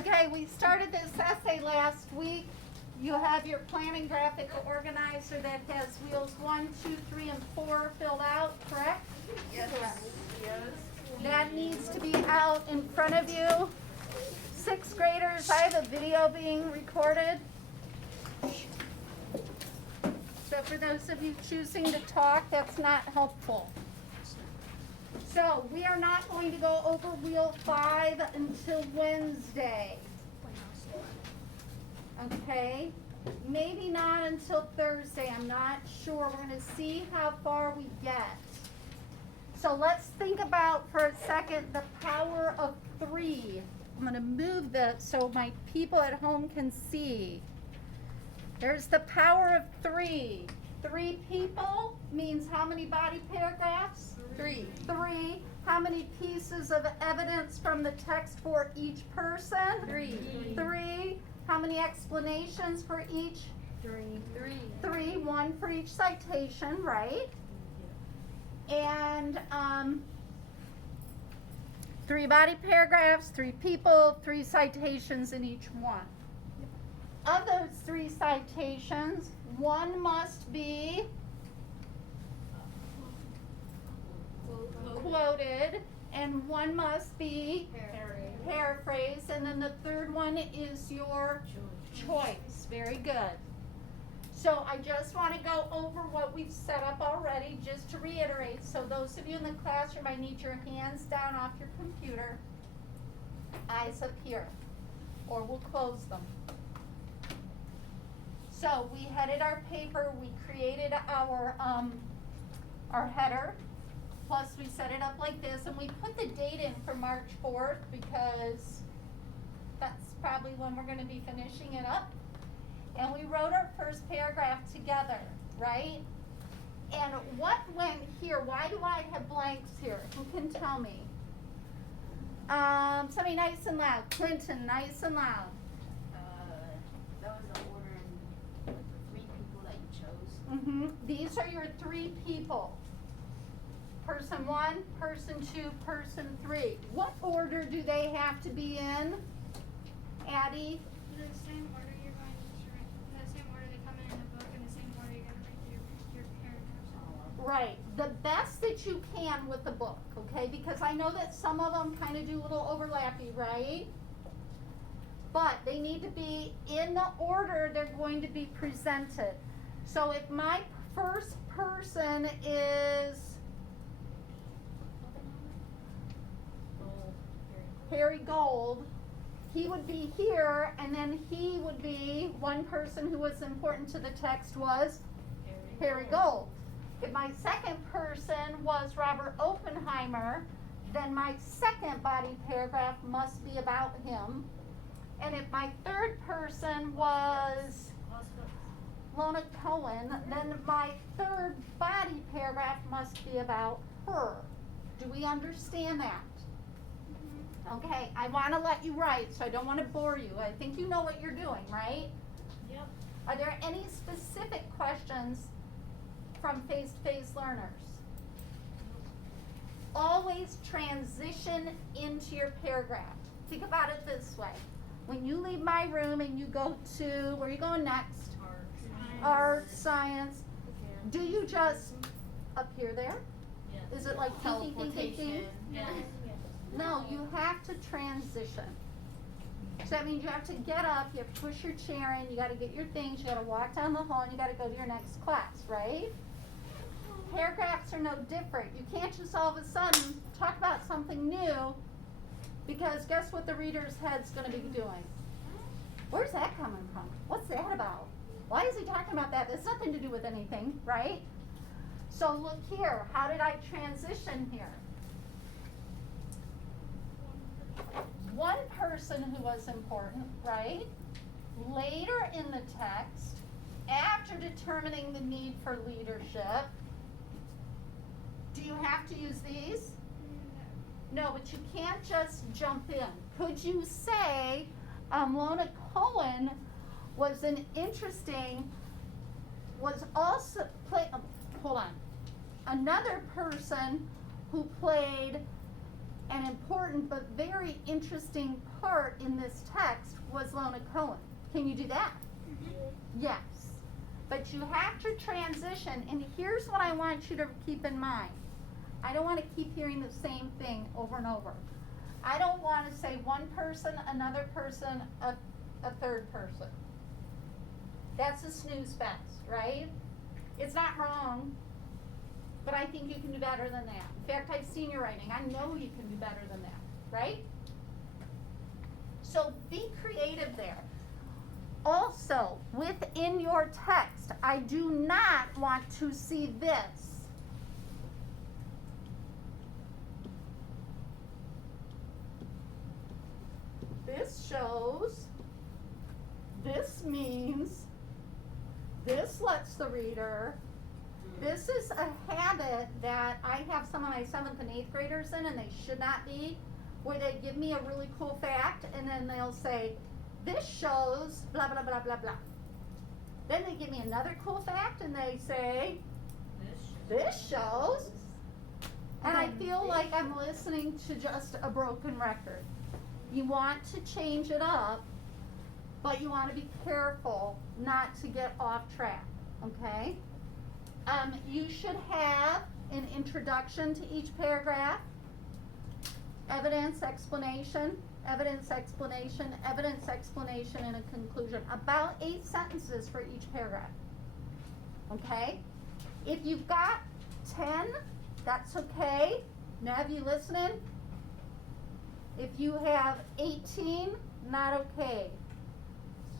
Okay, we started this essay last week. You have your planning graphic organizer that has wheels 1, 2, 3, and 4 filled out, correct? Yes. Yes. That needs to be out in front of you. Sixth graders, I have a video being recorded. So for those of you choosing to talk, that's not helpful. So we are not going to go over wheel 5 until Wednesday. Okay? Maybe not until Thursday. I'm not sure. We're going to see how far we get. So let's think about for a second the power of 3. I'm going to move this so my people at home can see. There's the power of 3. 3 people means how many body paragraphs? 3. 3. How many pieces of evidence from the text for each person? 3. 3. How many explanations for each? 3. 3. 1 for each citation, right? And 3 body paragraphs, 3 people, 3 citations in each one. Of those 3 citations, 1 must be quoted, and 1 must be paraphrased, and then the third one is your choice. Very good. So I just want to go over what we've set up already, just to reiterate. So those of you in the classroom, I need your hands down off your computer, eyes up here, or we'll close them. So we headed our paper, we created our header, plus we set it up like this, and we put the date in for March 4th because that's probably when we're going to be finishing it up. And we wrote our first paragraph together, right? And what went here? Why do I have blanks here? Who can tell me? Somebody nice and loud. Clinton, nice and loud. That was the order and the 3 people that you chose. These are your 3 people. Person 1, person 2, person 3. What order do they have to be in? Addie? The same order you're going to write, the same order they come in the book, and the same order you're going to write your paragraphs. Right. The best that you can with the book, okay? Because I know that some of them kind of do a little overlappy, right? But they need to be in the order they're going to be presented. So if my first person is Harry Gold, he would be here, and then he would be one person who was important to the text was Harry Gold. If my second person was Robert Oppenheimer, then my second body paragraph must be about him. And if my third person was Lona Cohen, then my third body paragraph must be about her. Do we understand that? Okay, I want to let you write, so I don't want to bore you. I think you know what you're doing, right? Yep. Are there any specific questions from face-to-face learners? Always transition into your paragraph. Think about it this way. When you leave my room and you go to, where are you going next? Art, science. Do you just appear there? Yes. Is it like Teleportation. Yes. No, you have to transition. So that means you have to get up, you have to push your chair in, you got to get your things, you got to walk down the hall, and you got to go to your next class, right? Paragraphs are no different. You can't just all of a sudden talk about something new, because guess what the reader's head's going to be doing? Where's that coming from? What's that about? Why is he talking about that? It's nothing to do with anything, right? So look here. How did I transition here? One person who was important, right? Later in the text, after determining the need for leadership, do you have to use these? No, but you can't just jump in. Could you say Lona Cohen was an interesting, was also, hold on, another person who played an important but very interesting part in this text was Lona Cohen. Can you do that? Yes. But you have to transition, and here's what I want you to keep in mind. I don't want to keep hearing the same thing over and over. I don't want to say one person, another person, a third person. That's a snooze fest, right? It's not wrong, but I think you can do better than that. In fact, I've seen your writing. I know you can do better than that, right? So be creative there. Also, within your text, I do not want to see this. This shows, this means, this lets the reader. This is a habit that I have some of my 7th and 8th graders in, and they should not be, where they give me a really cool fact, and then they'll say, this shows blah, blah, blah, blah, blah. Then they give me another cool fact, and they say, this shows, and I feel like I'm listening to just a broken record. You want to change it up, but you want to be careful not to get off track, okay? You should have an introduction to each paragraph, evidence, explanation, evidence, explanation, evidence, explanation, and a conclusion. About 8 sentences for each paragraph, okay? If you've got 10, that's okay. Nav, you listening? If you have 18, not okay.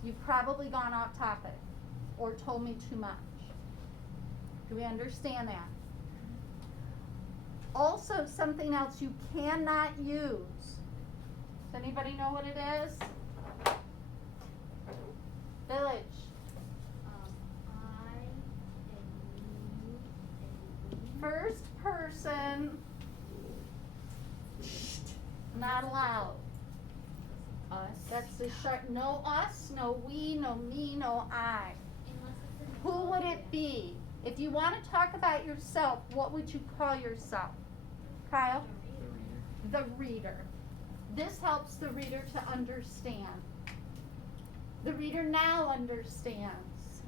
You've probably gone off topic or told me too much. Do we understand that? Also, something else you cannot use. Does anybody know what it is? Village. I and you and we. First person. Not allowed. Us. That's the short. No us, no we, no me, no I. Unless it's in Who would it be? If you want to talk about yourself, what would you call yourself? Kyle? The reader. This helps the reader to understand. The reader now understands.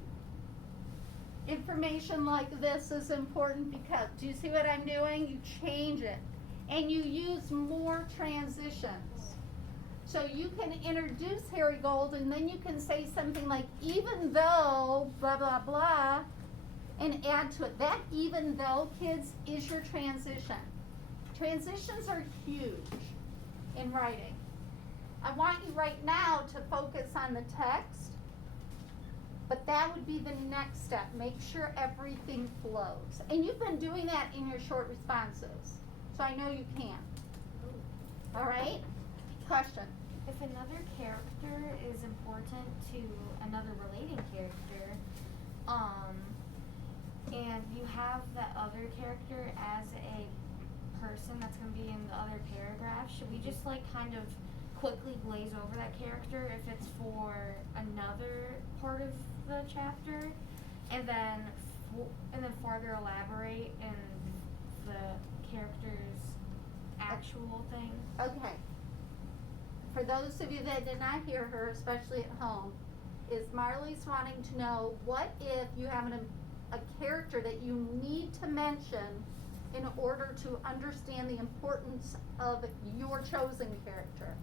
Information like this is important because, do you see what I'm doing? You change it. And you use more transitions. So you can introduce Harry Gold and then you can say something like, even though, blah, blah, blah, and add to it. That even though, kids, is your transition. Transitions are huge in writing. I want you right now to focus on the text, but that would be the next step. Make sure everything flows. And you've been doing that in your short responses, so I know you can. All right? Question? If another character is important to another relating character, and you have that other character as a person that's going to be in the other paragraph, should we just like kind of quickly glaze over that character if it's for another part of the chapter, and then further elaborate in the character's actual thing? Okay. For those of you that did not hear her, especially at home, is Marley's wanting to know, what if you have a character that you need to mention in order to understand the importance of your chosen character?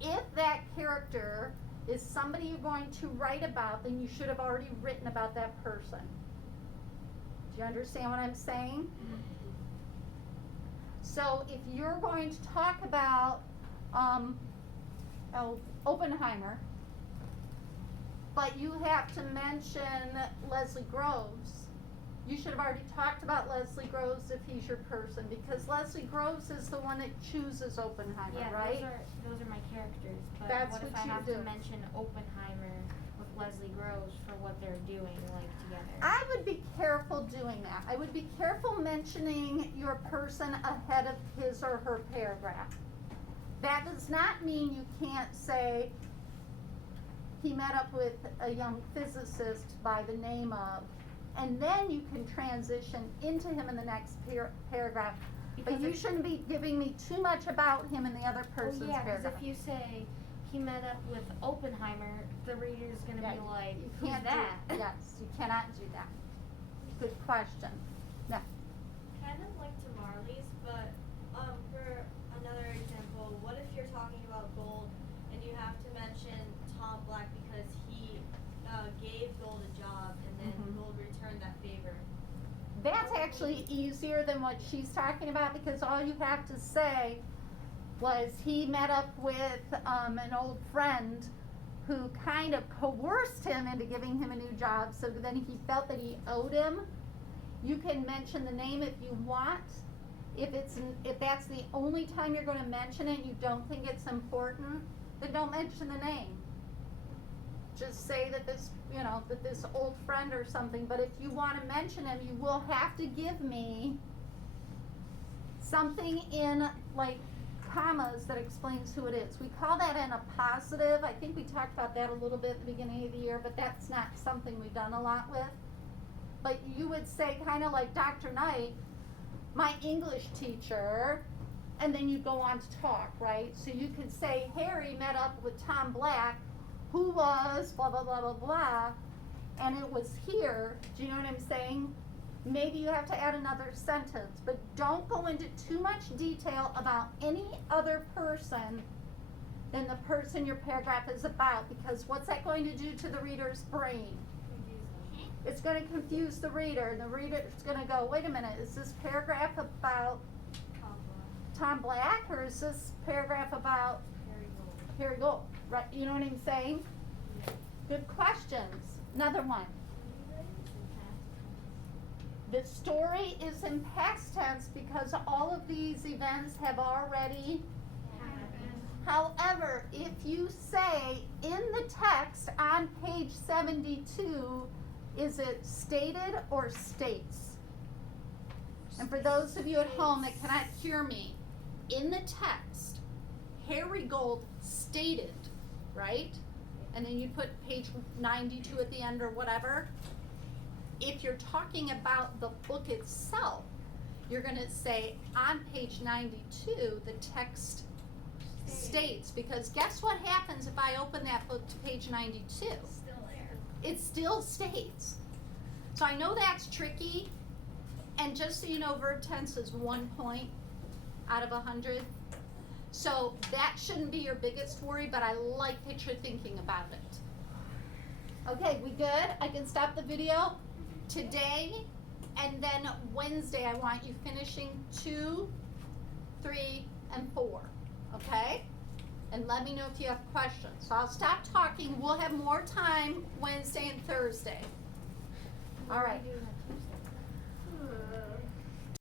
If that character is somebody you're going to write about, then you should have already written about that person. Do you understand what I'm saying? So if you're going to talk about Oppenheimer, but you have to mention Leslie Groves, you should have already talked about Leslie Groves if he's your person, because Leslie Groves is the one that chooses Oppenheimer, Yeah, right? those are my characters. But That's what if what I you have do. to mention Oppenheimer with Leslie Groves for what they're doing, like together? I would be careful doing that. I would be careful mentioning your person ahead of his or her paragraph. That does not mean you can't say he met up with a young physicist by the name of, and then you can transition into him in the next paragraph. But you shouldn't be giving me too much about him in the other person's yeah, paragraph. because if you say he met up with Oppenheimer, the reader's gonna Yeah, be like, you who's can't that? Yes, you cannot do that. Good question. Yeah. Kind of like to Marley's, but for another example, what if you're talking about Gold and you have to mention Tom Black because he gave Gold a job and then Mhm. Gold returned that favor? That's actually easier than what she's talking about because all you have to say was he met up with an old friend who kind of coerced him into giving him a new job, so then he felt that he owed him. You can mention the name if you want. If that's the only time you're going to mention it, you don't think it's important, then don't mention the name. Just say that this old friend or something, but if you want to mention him, you will have to give me something in like commas that explains who it is. We call that an appositive. I think we talked about that a little bit at the beginning of the year, but that's not something we've done a lot with. But you would say kind of like Dr. Knight, my English teacher, and then you go on to talk, right? So you could say Harry met up with Tom Black, who was blah, blah, blah, blah, blah, and it was here. Do you know what I'm saying? Maybe you have to add another sentence, but don't go into too much detail about any other person than the person your paragraph is about, because what's that going to do to the reader's brain? It's going to confuse the reader, and the reader's going to go, wait a minute, is this paragraph about Tom Black, or is this paragraph about Harry Gold? Right, you know what I'm saying? Good questions. Another one. The story is in past tense because all of these events have already Happened. However, if you say in the text on page 72, is it stated or states? And for those of you at home that cannot hear me, in the text, Harry Gold stated, right? And then you put page 92 at the end or whatever. If you're talking about the book itself, you're going to say on page 92, the text states, because guess what happens if I open that book to page 92? Still there. It still states. So I know that's tricky, and just so you know, verb tense is 1 point out of 100. So that shouldn't be your biggest worry, but I like that you're thinking about it. Okay, we good? I can stop the video today, and then Wednesday I want you finishing 2, 3, and 4. Okay? And let me know if you have questions. So I'll stop talking. We'll have more time Wednesday and Thursday. All right.